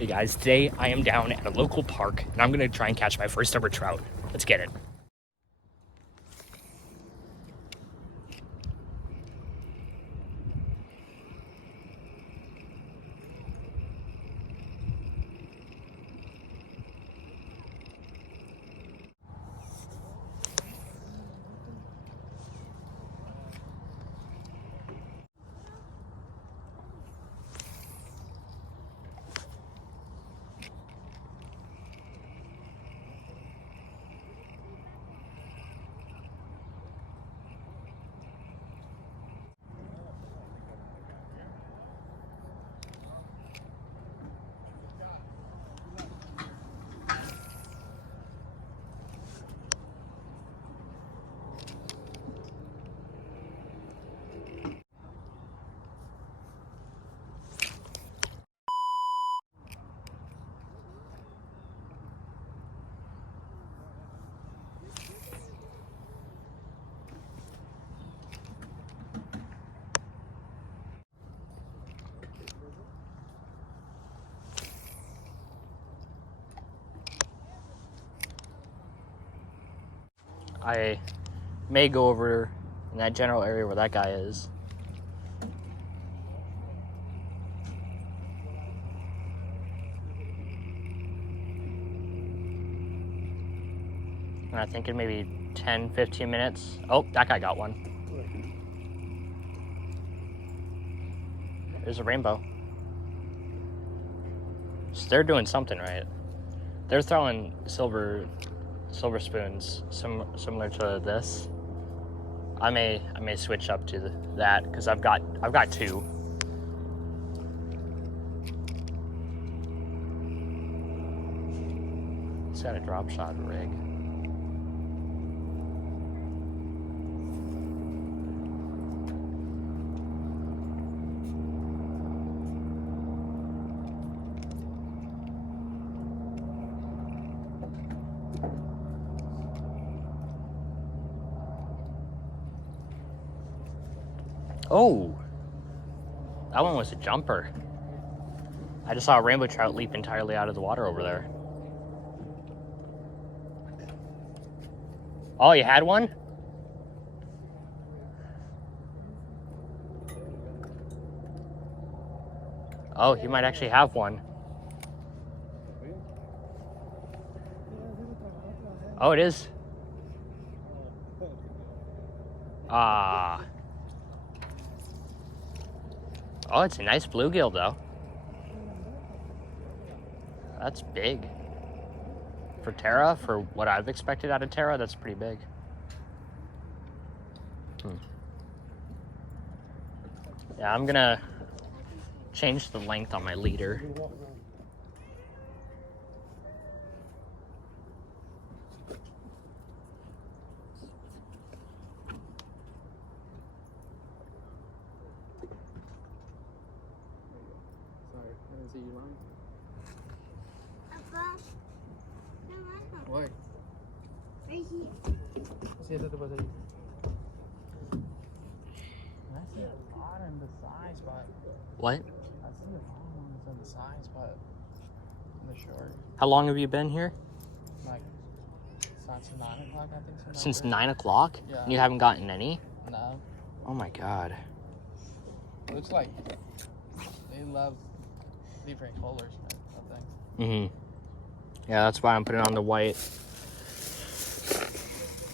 Hey guys, today I am down at a local park and I'm gonna try and catch my first ever trout. Let's get it. I may go over in that general area where that guy is. And I think in maybe 10, 15 minutes. Oh, that guy got one. There's a rainbow. So they're doing something right. They're throwing silver spoons, similar to this. I may switch up to that because I've got two. It's got a drop shot rig. Oh, that one was a jumper. I just saw a rainbow trout leap entirely out of the water over there. Oh, you had one? Oh, you might actually have one. Oh, it is. Ah. Oh, it's a nice bluegill, though. That's big. For Terra, for what I've expected out of Terra, that's pretty big. Yeah, I'm gonna change the length on my leader. Why? Right here. Siéntate pues ahí. I see a lot in the size, but... What? I see a lot of ones in the size, but... in the short. How long have you been here? Like... since 9 o'clock, I think. Since 9 o'clock? Yeah. And you haven't gotten any? No. Oh my god. Looks like... they love different colors, I think. Mm-hmm. Yeah, that's why I'm putting on the white.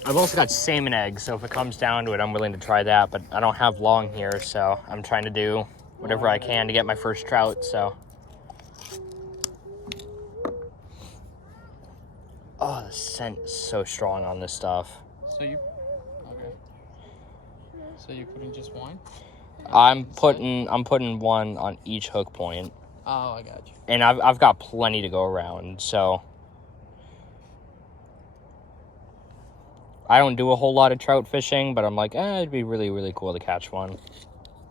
I've also got salmon eggs, so if it comes down to it, I'm willing to try that, but I don't have long here, so I'm trying to do whatever I can to get my first trout, so. Oh, the scent is so strong on this stuff. So you... okay. So you're putting just one? I'm putting one on each hook point. Oh, I got you. And I've got plenty to go around, so. I don't do a whole lot of trout fishing, but I'm like, it'd be really, really cool to catch one.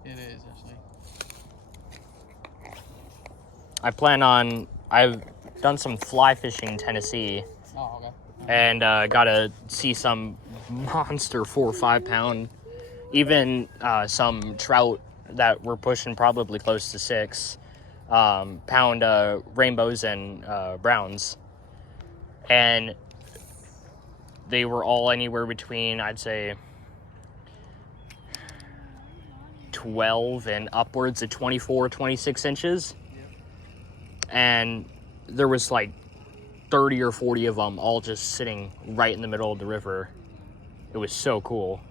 It is, actually. I've done some fly fishing in Tennessee. Oh, okay. And got to see some monster 4 or 5 pound, even some trout that were pushing probably close to 6. pound rainbows and browns, and they were all anywhere between, I'd say, 12 and upwards of 24, 26 inches. And there was like 30 or 40 of them all just sitting right in the middle of the river. It was so cool.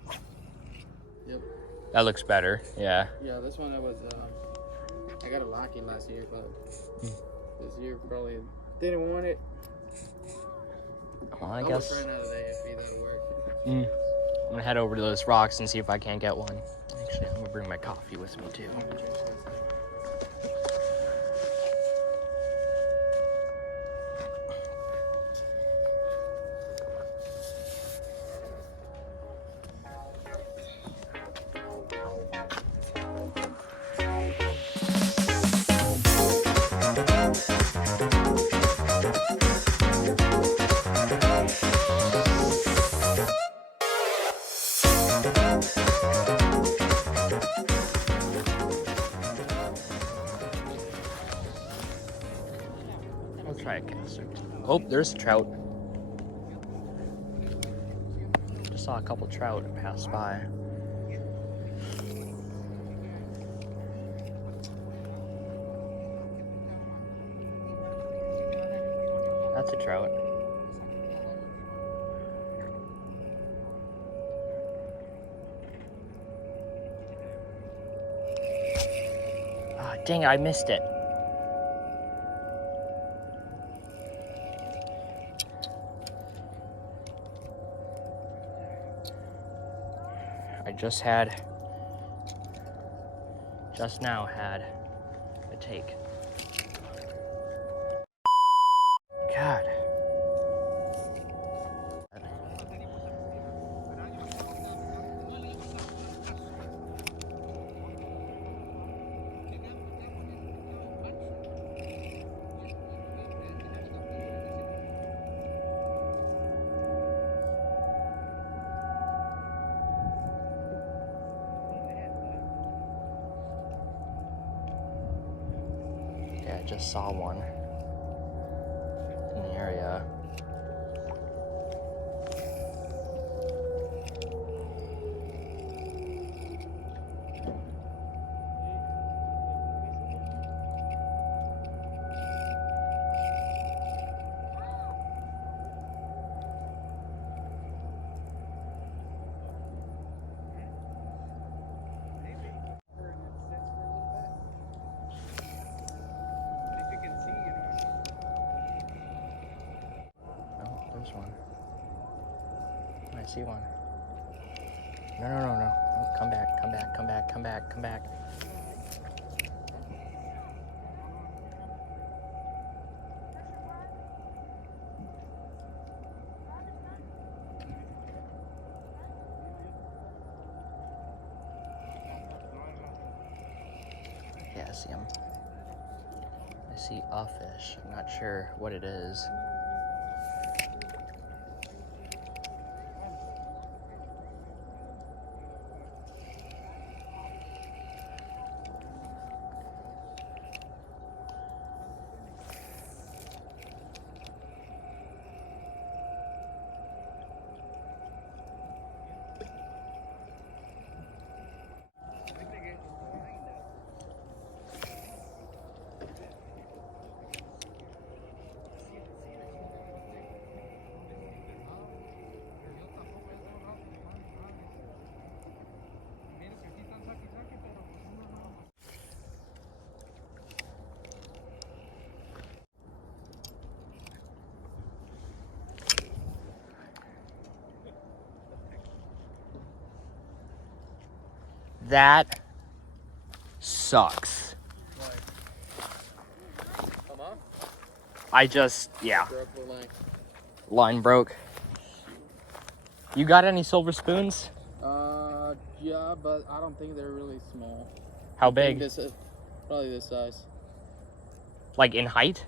Yep. That looks better. Yeah. Yeah, this one I got a lucky last year, but this year probably didn't want it. Well, I I'll guess try another day if that'll work. I'm gonna head over to those rocks and see if I can't get one. Actually, I'm gonna bring my coffee with me too. I'll try a caster. Oh, there's a trout. Just saw a couple trout pass by. That's a trout. Ah, dang it, I missed it. I just now had a take. God. Yeah, I just saw one in the area. Oh, there's one. I see one. No. Oh, come back. Yeah, I see him. I see a fish. I'm not sure what it is. That sucks. Come on. Yeah. Broke the line. Line broke. You got any silver spoons? Yeah, but I don't think they're really small. How I think big? this is probably this size. Like in height?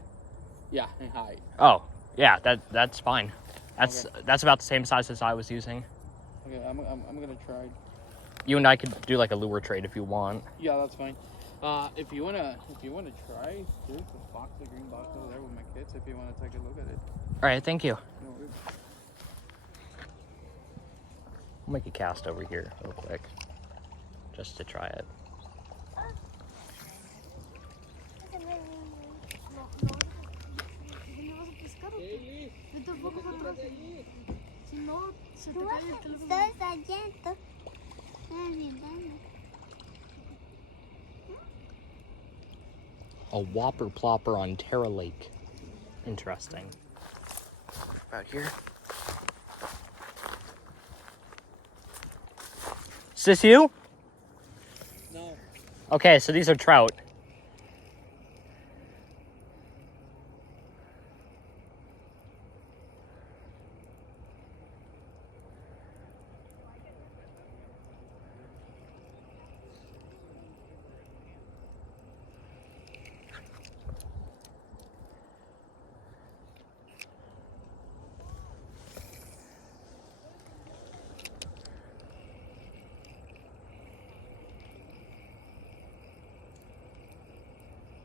Yeah, in height. Oh, yeah, that's fine. Okay. That's about the same size as I was using. Okay, I'm gonna try. You and I could do like a lure trade if you want. Yeah, that's fine. If you wanna try, there's a box, a green box over there with my kids. If you wanna take a look at it. All right, thank you. No worries. I'll make a cast over here real quick, just to try it. A whopper plopper on Terra Lake. Interesting. About here. Is this you? No. Okay, so these are trout.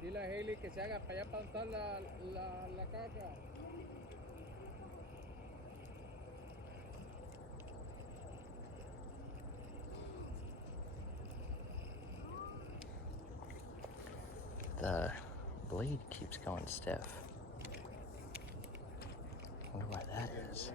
Dile a Hailey que se haga para allá para untar la caca. The blade keeps going stiff. Wonder why that is.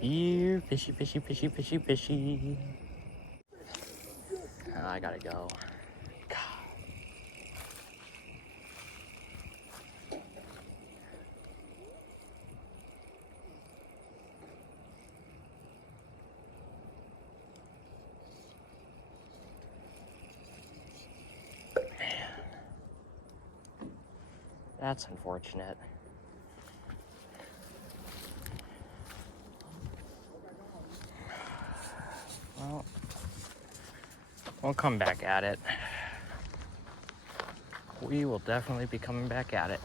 Here, fishy, fishy, fishy, fishy, fishy. Oh, I gotta go. God. Man. That's unfortunate. Well, we'll come back at it. We will definitely be coming back at it.